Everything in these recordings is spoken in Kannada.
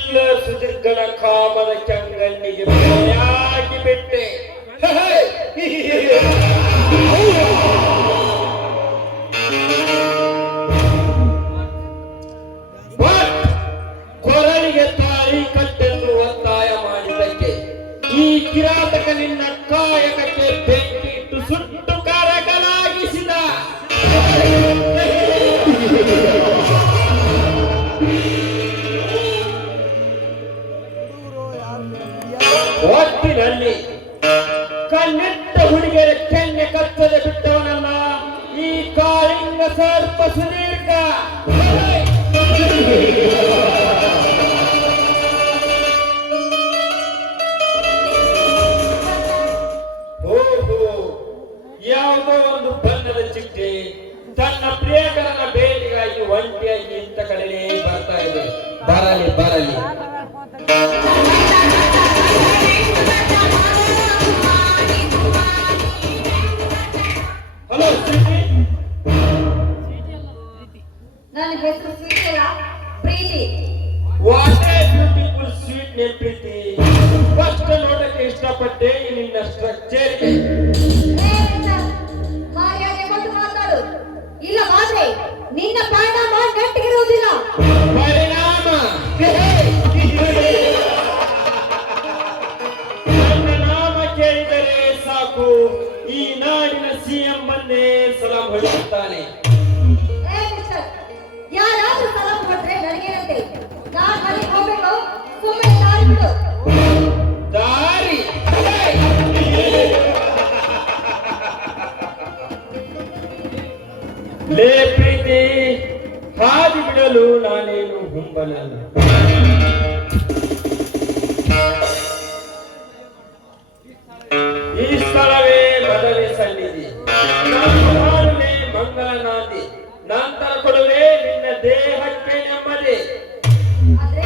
ಇಲ್ಲ ಸುದೀರ್ಘನ ಕಾಮದ ಚಂಗಣ್ಣಿಗೆ ಬಲಿಯಾಗಿ ಬಿಟ್ಟೆ. ಕೊರಳಿಗೆ ತಾಳಿ ಕಟ್ಟೆಂದು ಒತ್ತಾಯ ಮಾಡಿದ್ದಕ್ಕೆ ಈ ಕಿರಾತಕ ನಿನ್ನ ಕಾಯಕಕ್ಕೆ ಬೆಂಕಿ ಇಟ್ಟು ಸುಟ್ಟು ಕರಕಲಾಗಿಸಿದ. ಒಟ್ಟಿನಲ್ಲಿ ಕಣ್ಣಿಟ್ಟ ಹುಡುಗಿಯರ ಕೆನ್ನೆ ಕತ್ತಲೆ ಬಿಟ್ಟವನಲ್ಲ ಈ ಕಾಳಿಂಗ ಸರ್ಪ ಸುದೀರ್ಘ. ಯಾವುದೋ ಒಂದು ಬಣ್ಣದ ಚಿಟ್ಟೆ ತನ್ನ ಪ್ರಿಯಕರನ ಭೇಟಿಗಾಗಿ ಒಂಟಿಯಾಗಿ ಇಂಥ ಕಡೆಯೇ ಬರ್ತಾ ಇದೆ. ಬರಲಿ ಬರಲಿ. Hello sweetie. ನನ್ನ ಹೆಸರು ಸ್ವೀಟಿ ಅಲ್ಲ, Preethi. What a beautiful sweet name Preethi. First ನೋಡಕ್ಕೆ ಇಷ್ಟಪಟ್ಟೆ ನಿನ್ನ ಸ್ಟ್ರಕ್ಚರ್. ಮರ್ಯಾದೆ ಕೊಟ್ಟು ಮಾತಾಡು, ಇಲ್ಲ ಮಾದ್ರೆ ನಿನ್ನ ಪರಿಣಾಮ ನೆಟ್ಟಿಗಿರುವುದಿಲ್ಲ. ಪರಿಣಾಮ ನನ್ನ ನಾಮ ಕೇಳಿದರೆ ಸಾಕು ಈ ನಾಡಿನ ಸಿಎಂ ಬಂದೇ ಸಲಾಂ ಹೊರಡುತ್ತಾನೆ. ಯಾರಾದ್ರೂ ಸಲಾಂ ಕೊಟ್ರೆ ನನಗೇನಂತೆ? ನಾನು ಮನೆಗೆ ಹೋಗ್ಬೇಕು, ಸುಮ್ಮನೆ ದಾರಿ ಬಿಡು. ದಾರಿ ಲೇ ಪ್ರೀತಿ, ಹಾದಿ ಬಿಡಲು ನಾನೇನು ಹುಂಬಲಲ್ಲ. ಈ ಸ್ಥಳವೇ ಮದವೇ ಸನ್ನಿಧಿ, ನಾನೇ ಮಂಗಳನಾದಿ. ನಂತರ ಕೊಡುವೆ ನಿನ್ನ ದೇಹಕ್ಕೆ ನೆಮ್ಮದಿ. ಆದ್ರೆ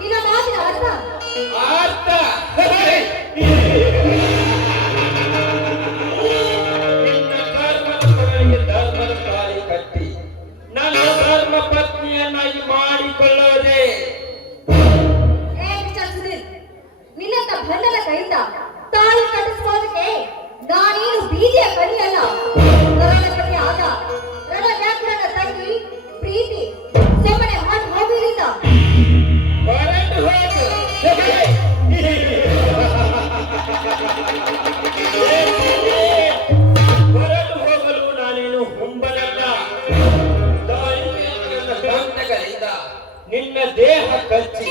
ನಿನ್ನ ಮಾತಿನ ಅರ್ಥ ಅರ್ಥ ನಿನ್ನ ಧರ್ಮದ ಮಗಳಿಗೆ ಧರ್ಮದ ತಾಳಿ ಕಟ್ಟಿ ನನ್ನ ಧರ್ಮ ಪತ್ನಿಯನ್ನಾಗಿ ಮಾಡಿಕೊಳ್ಳೋದೆ. ನಿನ್ನಂತ ಭಂಡನ ಕೈಯಿಂದ ತಾಳಿ ಕಟ್ಟಿಸ್ಕೊಳ್ಳೋದಕ್ಕೆ ನಾನೇನು ಬೀದಿಯ ಕಲಿಯಲ್ಲ. ಕರ್ನಾಟಕದಲ್ಲಿ ಆದ ರಣ ವ್ಯಾಕರಣ ತಂಗಿ ಪ್ರೀತಿ ಸುಮ್ಮನೆ ಹೊರಟು ಹೋಗಲಿಲ್ಲ. ಹೊರಟು ಹೋಗು. ಹೊರಟು ಹೋಗಲು ನಾನೇನು ಹುಂಬಲಲ್ಲ. ಬಂಧಗಳಿಂದ ನಿನ್ನ ದೇಹ ಕಚ್ಚಿ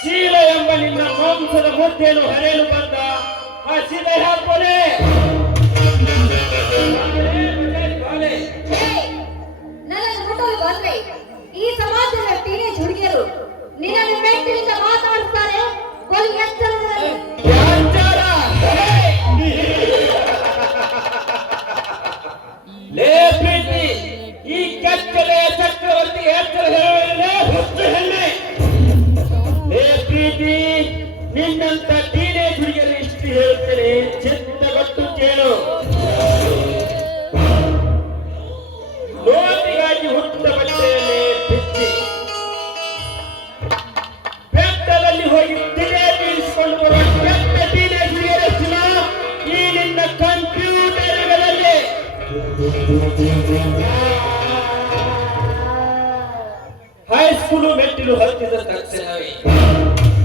ಶೀಲ ಎಂಬ ನಿನ್ನ ಮಾಂಸದ ಮುದ್ದೆಯನ್ನು ಹರೆಯಲು ಬಂದ ಹಸಿದ ಹಾಕೋಲೆ. ನನ್ನನ್ನು ಮುಟ್ಟಲು ಬಂದ್ರೆ ಈ ಸಮಾಜದ ಟೀನೇಜ್ ಹುಡುಗಿಯರು ನಿನ್ನನ್ನು ಮೆಟ್ಟಿನಿಂದ ಮಾತಾಡಿಸ್ತಾರೆ. ಕೊಲಿ ಎಚ್ಚರದಲ್ಲಿ ಲೇ ಪ್ರೀತಿ, ಈ ಕೆಚ್ಚಲೆ ಚಕ್ರವರ್ತಿ ಎಚ್ಚರ ಹೇಳುವುದೇ ಹುಚ್ಚು ಹೆಣ್ಣೆ. ಲೇ ಪ್ರೀತಿ, ನಿನ್ನಂತ ಟೀನೇಜ್ ಹುಡುಗಿಯರು ಇಷ್ಟು ಹೇಳುತ್ತೇನೆ, ಚಿತ್ತಗೊಟ್ಟು ಕೇಳು. ನೋಟಿಗಾಗಿ ಹುಟ್ಟಿದ ಬಟ್ಟೆಯಲ್ಲೇ ಬಿಚ್ಚಿ ಬೆಟ್ಟದಲ್ಲಿ ಹೋಗಿ ತಿರೇ ತೀರಿಸಿಕೊಂಡು ಬರುವ ಕೆಟ್ಟ ಟೀನೇಜ್ ಹುಡುಗಿಯರಷ್ಟಿಲ್ಲ ಈ ನಿನ್ನ ಕಂಪ್ಯೂಟರ್ ಯುಗದಲ್ಲಿ. ಹೈಸ್ಕೂಲು ಮೆಟ್ಟಿಲು ಹತ್ತಿದ ತಕ್ಷಣವೇ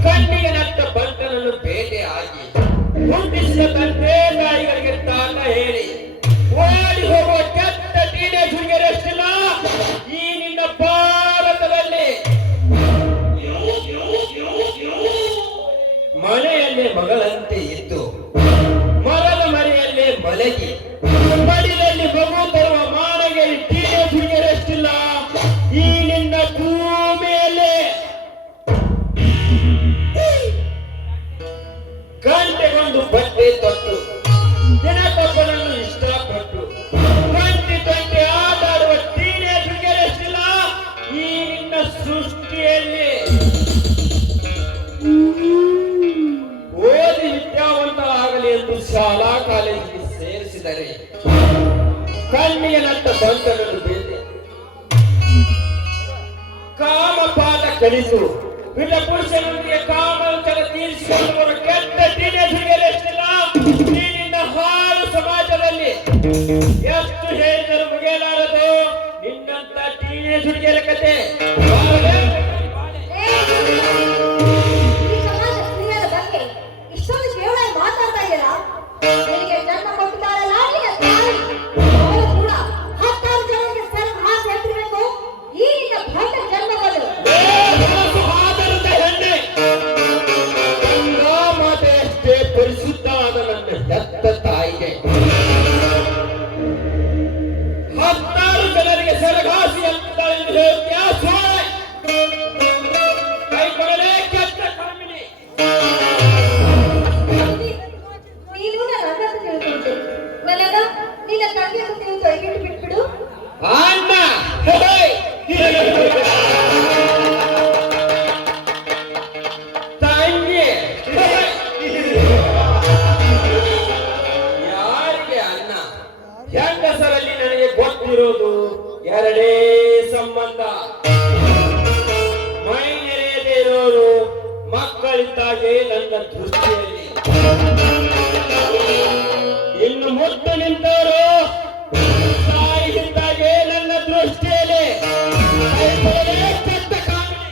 ಕಣ್ಣಿಗೆ ನಟ್ಟ ಬಂಟನನ್ನು ಭೇಟಿ ಆಗಿ ಹುಟ್ಟಿಸಿದ ತಂದೆ ತಾಯಿಗಳಿಗೆ ತಾಟ ಹೇಳಿ ಓಡಿ ಹೋಗುವ ಕೆಟ್ಟ ಟೀನೇಜ್ ಹುಡುಗಿಯರಷ್ಟಿಲ್ಲ ಈ ನಿನ್ನ ಭಾರತದಲ್ಲಿ. ಮನೆಯಲ್ಲೇ ಮಗಳಂತೆ ಇದ್ದು ಮರದ ಮರೆಯಲ್ಲೇ ಮಲಗಿ ಮಡಿಲಲ್ಲಿ ಮಗು ತರುವ ಮಾನಗೆ ಟೀನೇಜ್ ಹುಡುಗಿಯರಷ್ಟಿಲ್ಲ ಈ ನಿನ್ನ ಭೂಮಿಯಲ್ಲಿ. ಗಂಟೆಗೊಂದು ಬಟ್ಟೆ ತೊಟ್ಟು ದಿನಕ್ಕೊಬ್ಬನನ್ನು ಇಷ್ಟಪಟ್ಟು ಗಂಟೆ ಆಟಾಡುವ ಟೀನೇಜ್ ಹುಡುಗಿಯರಷ್ಟಿಲ್ಲ ಈ ನಿನ್ನ ಸೃಷ್ಟಿಯಲ್ಲಿ. ಓದಿ ವಿದ್ಯಾವಂತ ಆಗಲಿ ಎಂದು ಶಾಲಾ ಕಾಲೇಜಿಗೆ ಸೇರಿಸಿದರೆ ಕಣ್ಣಿಗೆ ನಟ್ಟ ಬಂಧಗಳು ಬೇರೆ ಕಾಮ ಪಾಠ ಕಲಿಸು ವಿಧ ಪುರುಷನೊಂದಿಗೆ ಕಾಮಂಚಲ ತೀರಿಸಿಕೊಂಡು ಬರುವ ಕೆಟ್ಟ ಟೀನೇಜ್ ಹುಡುಗಿಯರು ಎಷ್ಟಿಲ್ಲ. ಈ ನಿನ್ನ ಹಾಳು ಸಮಾಜದಲ್ಲಿ ಎಷ್ಟು ಹೇಳಿದರೂ ಮುಗಿಯಲಾರದು ನಿನ್ನಂತ ಟೀನೇಜ್ ಹುಡುಗಿಯರ ಕತೆ. ಈ ಸಮಾಜ ಸ್ತ್ರೀಯರ ಬಗ್ಗೆ ಇಷ್ಟೊಂದು ಕೇವಲ ಮಾತಾಡ್ತಾ ಇದೆಯಲ್ಲ. ನಿನಗೆ ಜನ್ಮ ಕೊಟ್ಟಿದ್ದಾರಲ್ಲ ನಿನ್ನ ತಾಯಿ, ಅವಳು ಕೂಡ 10 ಜನರಿಗೆ ಹಾಕಿ ಎತ್ತಿರಬೇಕು. ಈ ನಿನ್ನ ಭಂಡ ಜನ್ಮಗಳು ಆಧಾರದ ಹೆಣ್ಣೆ ಮಾತೆಯಷ್ಟೇ ಪರಿಶುದ್ಧವಾದ ನನ್ನ ಹೆತ್ತ ತಾಯಿಗೆ 16 ಜನರಿಗೆ ಸೆರಗಾಸಿ ಎತ್ತಿದ್ದಾಳೆ ಎಂದು ಹೇಳ್ತೀಯಾ? ಸೋಳೆ ಕೈ ಕೊಡಲೇ ಕೆಟ್ಟ ಕಾಮಿನಿ. ನೀನು ನನ್ನ ಅಣ್ಣ ತಿಳ್ಕೊಂಡೆ. ನನಗ ನಿನ್ನ ತಂಗಿ ಅಂತ ತಿಳಿದು ಎಗಿಟ್ಟು ಬಿಟ್ಬಿಡು. ಅಣ್ಣ ತಂಗಿ ಯಾರಿಗೆ ಅಣ್ಣ? ಹೆಂಗಸರಲ್ಲಿ ನನಗೆ ಗೊತ್ತಿರೋದು ಎರಡೇ ಸಂಬಂಧ. ಮೈ ನೆರೆಯದೇ ಇರೋರು ಮಕ್ಕಳಿದ್ದಾಗೆ ನನ್ನ ದೃಷ್ಟಿಯಲ್ಲಿ, ಇನ್ನು ಮುಟ್ಟು ನಿಂತವರು ತಾಯಿದ್ದಾಗೆ ನನ್ನ ದೃಷ್ಟಿಯಲ್ಲಿ. ಕೆಟ್ಟ ಕಾಮಿನಿ.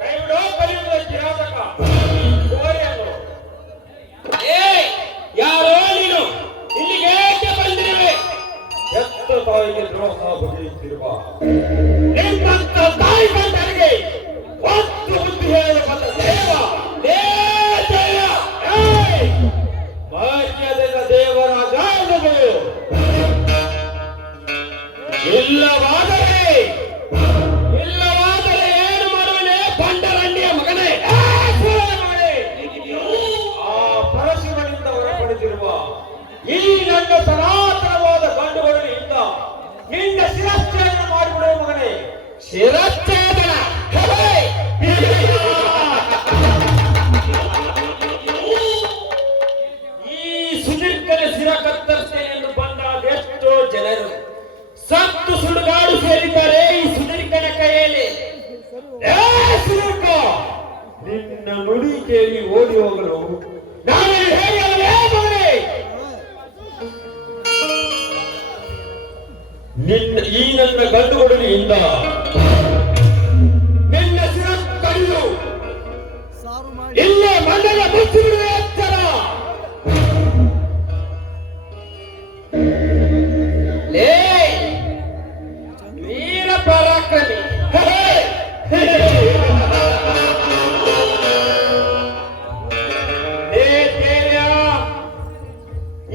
ಕೈಬಿಡೋ ಕಲಿಯುವ ಕಿರಾತಕ. ಕೋರಿಯನ್ನು. ಏಯ್, ಯಾರೋ ನೀನು? ಇಲ್ಲಿಗೆ ಏಕೆ ಬಂದಿರುವೆ? ಎತ್ತ ತಾಯಿಗೆ ದ್ರೋಹ ಬಗೆಯುತ್ತಿರುವ ನಿಮ್ಮಂತ ತಾಯಿ ಬಂದರಿಗೆ ಒಂದು ಬುದ್ಧಿ ಹೇಳಲು ಬಂದ ದೇವ. ಏ ದೇವ, ಏಯ್! ಭಾಗ್ಯದಿಂದ ದೇವರ ಜಾಗಗಳು ಇಲ್ಲವಾದರೆ ಏನು ಮಾಡುವನೇ? ಬಂಡರಣ್ಣಿಯ ಮಗನೇ. ಆ ಪರಶಿವನಿಂದ ಹೊರಪಡೆದಿರುವ ಈ ನನ್ನ ಸನಾತನವಾದ ಗಂಡುಗಳಿಂದ ನಿನ್ನ ಶಿರಚ್ಛೇದನ ಮಾಡಿಬಿಡುವ ಮಗನೇ. ಶಿರಚ್ಛೇದನ? ಈ ಸುದೀರ್ಘನ ಶಿರ ಕತ್ತರಿಸ್ತೇನೆ ಎಂದು ಬಂದಾದ ಎಷ್ಟೋ ಜನರು ಸತ್ತು ಸುಡುಗಾಡು ಸೇರಿದ್ದಾರೆ ಈ ಸುದೀರ್ಘನ ಕೈಯಲ್ಲಿ. ಸುದೀರ್ಘ, ನಿನ್ನ ನುಡಿ ಕೇಳಿ ಓಡಿ ಹೋಗಲು ನಾನು ಹೇಗೆ ಮಗನೇ? ಈ ನನ್ನ ಗಂಡುಗೊಡಲಿಯಿಂದ ನಿನ್ನ ಶಿರ ಕಡಿದು ಇಲ್ಲೇ ಮಂಡಲ ಮುಚ್ಚಿಬಿಡುವ ಎಚ್ಚರ. ಲೇ ವೀರ ಪರಾಕ್ರಮಿ,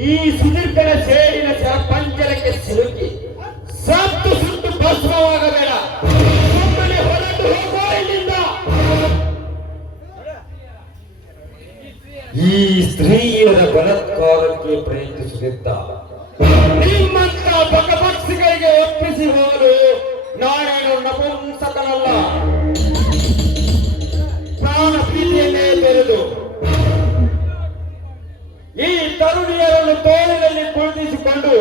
ಈ ಸುದೀರ್ಘನ ಸೇರಿನ ಪಂಜರಕ್ಕೆ ಸಿಲುಕಿ ಸತ್ತು ಸುಟ್ಟು ಭಸ್ಮವಾಗಬೇಡ. ಸುಮ್ಮನೆ ಹೊರಟು ಹೋಗೋ ಇಲ್ಲಿಂದ. ಈ ಸ್ತ್ರೀಯರ ಬಲಾತ್ಕಾರಕ್ಕೆ ಪ್ರಯತ್ನಿಸುತ್ತಿದ್ದ ನಿಮ್ಮಂತ ಬಕಪಕ್ಷಿಗಳಿಗೆ ಒಪ್ಪಿಸಿ ಹೋಗಲು ನಾನೇನು ನಪುಂಸಕನಲ್ಲ. ಪ್ರಾಣ ಪ್ರೀತಿಯನ್ನೇ ತೆರೆದು ಈ ತರುಣಿಯರನ್ನು ತೋಳಿನಲ್ಲಿ ಕುಳಿತಿಸಿಕೊಂಡು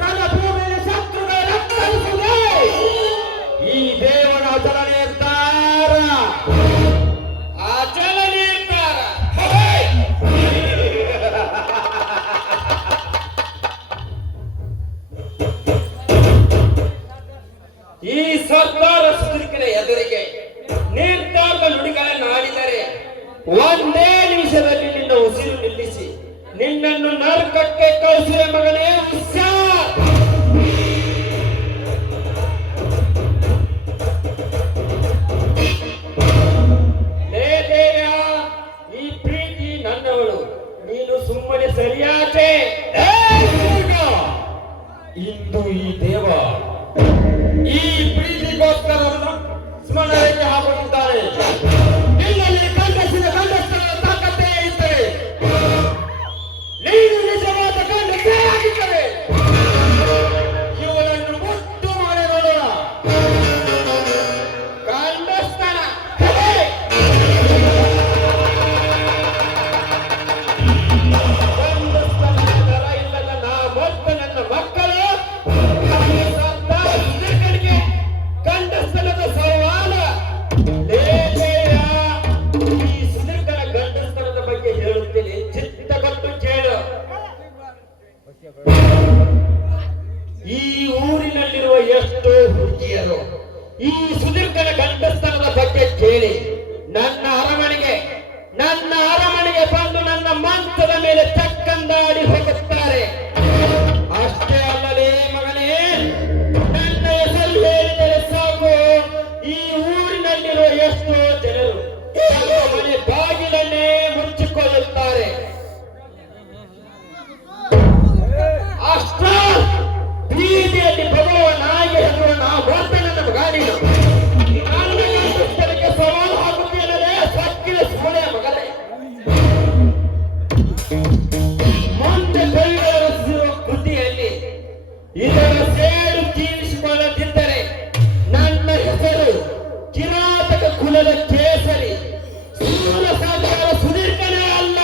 ರಣಭೂಮಿಯಲ್ಲಿ ಶತ್ರುಗಳ ರಕ್ತರಿಸಿದೆ. ಈ ದೇವನ ಅಚಲ ನಿರ್ಧಾರ, ಅಚಲ ನಿರ್ಧಾರ. ಈ ಸರ್ದಾರ ಸುದೀರ್ಘನ ಎದುರಿಗೆ ನಿರ್ಧಾರದ ನುಡಿಗಳನ್ನು ಆಡಿದರೆ ಒಂದೇ ನಿಮಿಷದಲ್ಲಿ ನಿನ್ನ ಉಸಿರು ನಿಲ್ಲಿಸಿ ನಿನ್ನನ್ನು ನರಕಕ್ಕೆ ಕಳಿಸಿದ ಮಗನೇ ಹುಷಾರ್. ಈ ಪ್ರೀತಿ ನನ್ನವಳು, ನೀನು ಸುಮ್ಮನೆ ಸರಿಯಾಚೆ. ಇಂದು ಈ ದೇವ ಈ ಪ್ರೀತಿಗೋಸ್ಕರ ಸ್ಮರಣೆಗೆ ಹಾಕುತ್ತಿದ್ದಾನೆ. ನಿನ್ನಲ್ಲಿ ಗಂಡಸಿನ ಗಂಡಸ್ತರ ತಾಕತ್ತೇ ಇದ್ದರೆ ನೀನು ನಿಜವಾದ ಗಂಡಸೇ ಆಗಿದ್ದರೆ ಇವನನ್ನು ಮುಟ್ಟು ಮಾಡಿ ನೋಡೋಣ. ಕೇಳಿ ನನ್ನ ಅರಮನೆಗೆ ಬಂದು ನನ್ನ ಮಂಚದ ಮೇಲೆ ತಕ್ಕಂದಾಡಿ ಹೋಗುತ್ತಾರೆ. ಅಷ್ಟೇ ಅಲ್ಲದೆ ಮಗನೇ, ನನ್ನ ಹೆಸರು ಹೇಳಿದರೆ ಸಾಕು, ಈ ಊರಿನಲ್ಲಿರುವ ಎಷ್ಟೋ ಜನರು ಮನೆ ಬಾಗಿಲನ್ನೇ ಮುಚ್ಚಿಕೊಳ್ಳುತ್ತಾರೆ. ಅಷ್ಟ ಬೀದಿಯಲ್ಲಿ ಬರುವ ನಾಯಿಗೆ ಹೆದರುವ ನಾವು ಬರ್ತೇನೆ. ನಮ್ಮ ಗಾಡಿಗೆ ಸವಾಲು ಹಾಕುತ್ತೇನಲ್ಲೇ ಸಕ್ಕಿನ ಸುಮ್ಮನೆ ಮಗನೇ. ಮುಂದೆ ಕೈಗೊಳಿಸಿರುವ ಕೃತಿಯಲ್ಲಿ ಇದರ ಸೇಡು ತೀರಿಸಿಕೊಳ್ಳದಿದ್ದರೆ ನನ್ನ ಹೆಸರು ಕಿರಾತಕ ಕುಲದ ಕೇಸರಿ ಸೂರ ಸಾಧ್ಯಾರ ಸುದೀರ್ಘನೇ ಅಲ್ಲ.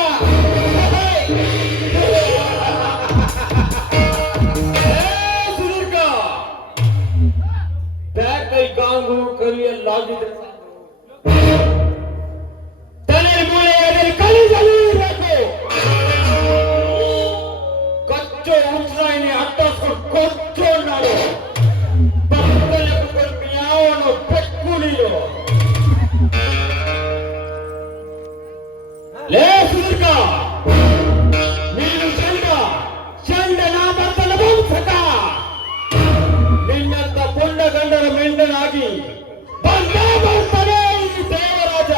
ಸುದೀರ್ಘ ಬ್ಯಾಕೈ ಗಾಂಗು ಕಲಿಯಲ್ಲಾಗಿದ್ರೆ ತಲೆ ಮೂಳೆಯಲ್ಲಿ ಕಲಿಸಲು ಇರಬೇಕು. ಕಚ್ಚೋ ಉಚ್ಚಾರಣೆ ಅಟ್ಟಸ್ಕೊಂಡು ಕೊಚ್ಚೋ ನಾನು ಪಕ್ಕನೆ ಕುತ್ಕೊಂಡು ಯಾವನು ಬೆಕ್ಕು ನೀನು. ಲೇ ಸುದೀರ್ಘ, ನೀನು ಚಂಡ ನಾ ಬರ್ತನ ವಂಶಕ. ನಿನ್ನಂತ ಪುಂಡ ಗಂಡರ ಮೆಂಡನಾಗಿ ಬಂದೇ ಬರ್ತಾನೆ ಈ ದೇವರಾಜ.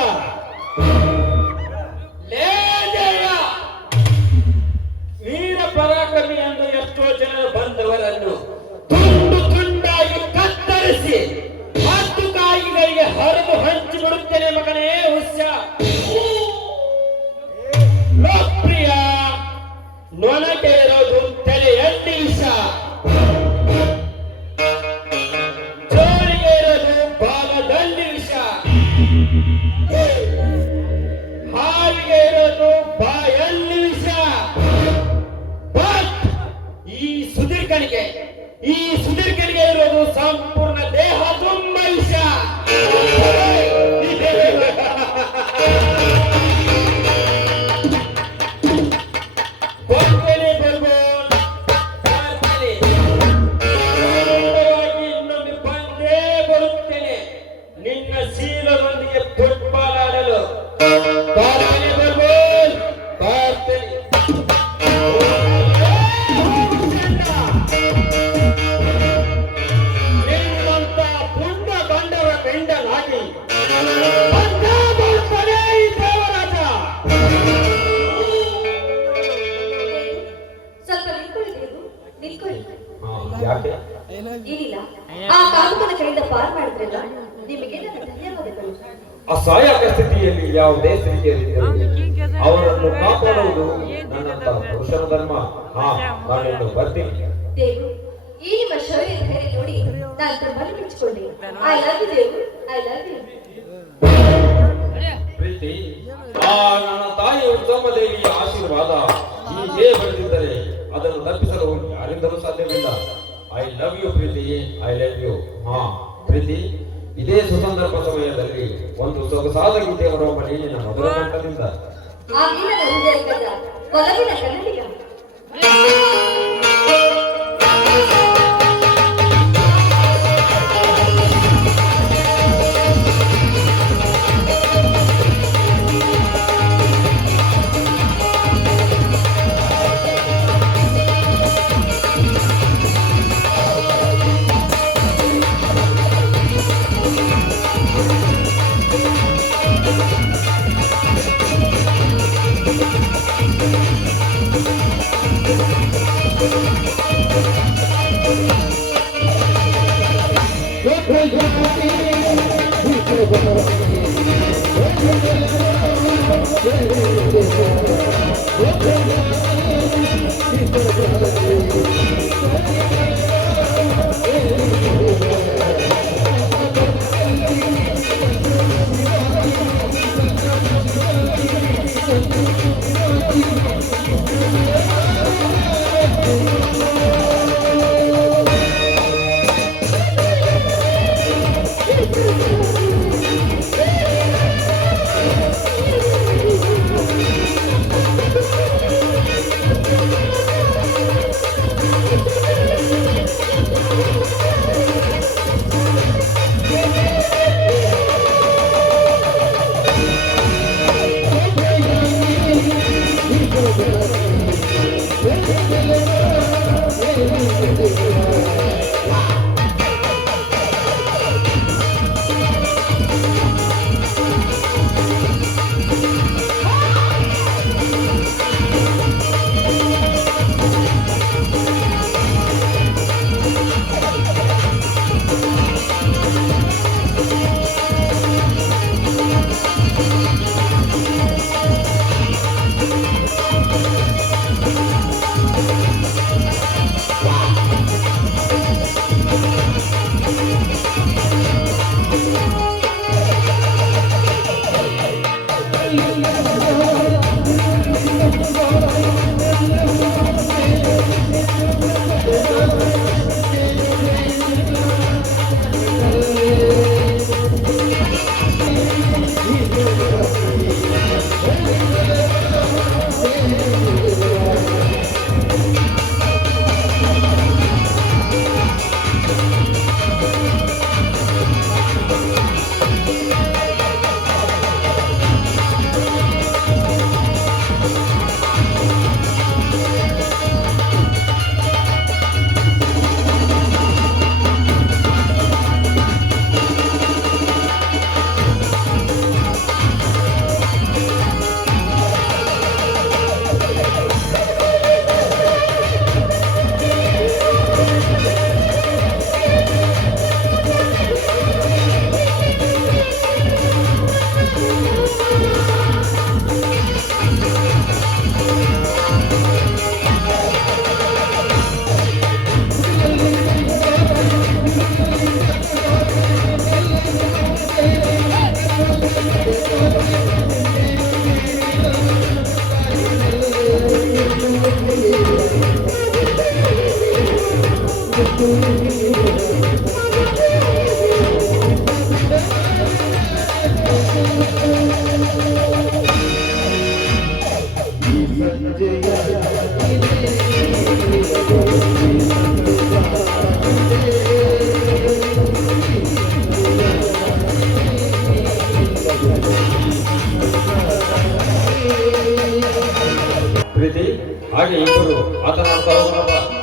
ಲೇ ಜಯ, ವೀರ ಪರಾಕ್ರಮಿ ಎಂದು ಎಷ್ಟೋ ಜನರು ಬಂದವರನ್ನು ತುಂಡು ತುಂಡಾಗಿ ಕತ್ತರಿಸಿ 10 ಕಾಯಿಗಳಿಗೆ ಹರಿದು ಹಂಚಿ ಬಿಡುತ್ತೇನೆ ಮಗನೇ. ಹುಸ್ಯ ಲೋಕಪ್ರಿಯ ನೊನಗೆ ಇರೋದು ತಲೆಯಲ್ಲಿ ವಿಷ, ಜೋಳಿಗೆ ಇರೋದು ಬಾಲದಲ್ಲಿ ವಿಷ, ಹಾವಿಗೆ ಇರೋದು ಬಾಯಲ್ಲಿ ವಿಷ. ಬಟ್ ಈ ಸುದೀರ್ಘನಿಗೆ ಇರೋದು ಸಂಪೂರ್ಣ ದೇಹ ತುಂಬ ವಿಷ. ಬರ್ತೇನೆ ಬರ್ಬೋನ್, ಬರ್ತೇನೆ. ಇನ್ನೊಮ್ಮೆ ಬಂದೇ ಬರುತ್ತೇನೆ ನಿನ್ನ ಶೀಲದೊಂದಿಗೆ ಫುಟ್ಬಾಲ್ ಆಡಲು. ಬರ್ತೇನೆ ಬರ್ಬೋನ್, ಬರ್ತೇನೆ. ನಿನ್ನಂತ ಪುಂಡ ಗಂಡರ ಗಂಡನಾಗಿ ಬಂದೇ ಬರ್ತಾನೆ ಈ ದೇವರಾಜ. ಸ್ವಲ್ಪ ನಿಂತ್ಕೊಳ್ಳಿ. ಯಾಕೆ? ಏನಿಲ್ಲ, ಆ ಕಾಮಕನ ಕೈಯಿಂದ ಪಾರ್ ಮಾಡಿದ್ರಲ್ಲ, ನಿಮಗೆ ನನ್ನ ಧನ್ಯವಾದಗಳು. ಅಸಹಾಯಕ ಸ್ಥಿತಿಯಲ್ಲಿ ಯಾವುದೇ ಸ್ಥಿತಿಯಲ್ಲಿದ್ದರೂ ಅವರನ್ನು ಕಾಪಾಡುವುದು ನನ್ನಂತ ಪುರುಷನ ಧರ್ಮ. ನಾನು ಬರ್ತೀನಿ. ದೇವು, ಈ ನಿಮ್ಮ ಶೌರ್ಯ ಧೈರ್ಯ ನೋಡಿ ನಾನು ತುಂಬಾ ಮೆಚ್ಚಿಕೊಂಡೆ. I love you Devu, I love you. Preethi, ನನ್ನ ತಾಯಿ ಉತ್ತಮದೇವಿಯ ಆಶೀರ್ವಾದ ಹೀಗೆ ಬರೆದಿದ್ದರೆ ಅದನ್ನು ತಪ್ಪಿಸಲು ಯಾರಿಂದಲೂ ಸಾಧ್ಯವಿಲ್ಲ. I love you Preethi, I love you. Preethi, ಇದೇ ಸುಸಂದರ್ಭ ಸಮಯದಲ್ಲಿ ಒಂದು ಸೊಗಸಾದ ಗೀತೆ ಬರುವ ಮನೆ ನಿನ್ನ ಮೊದಲ ಕಂಠದಿಂದ. ಆ ವೀರನ ಹೃದಯದ ಒಲವಿನ ಕನ್ನಡಿಗ. ಪ್ರೀತಿ ಹಾಗೆ ಇಬ್ಬರು ಮಾತನಾಡ್ತಾ ಹೋಗೋಣ.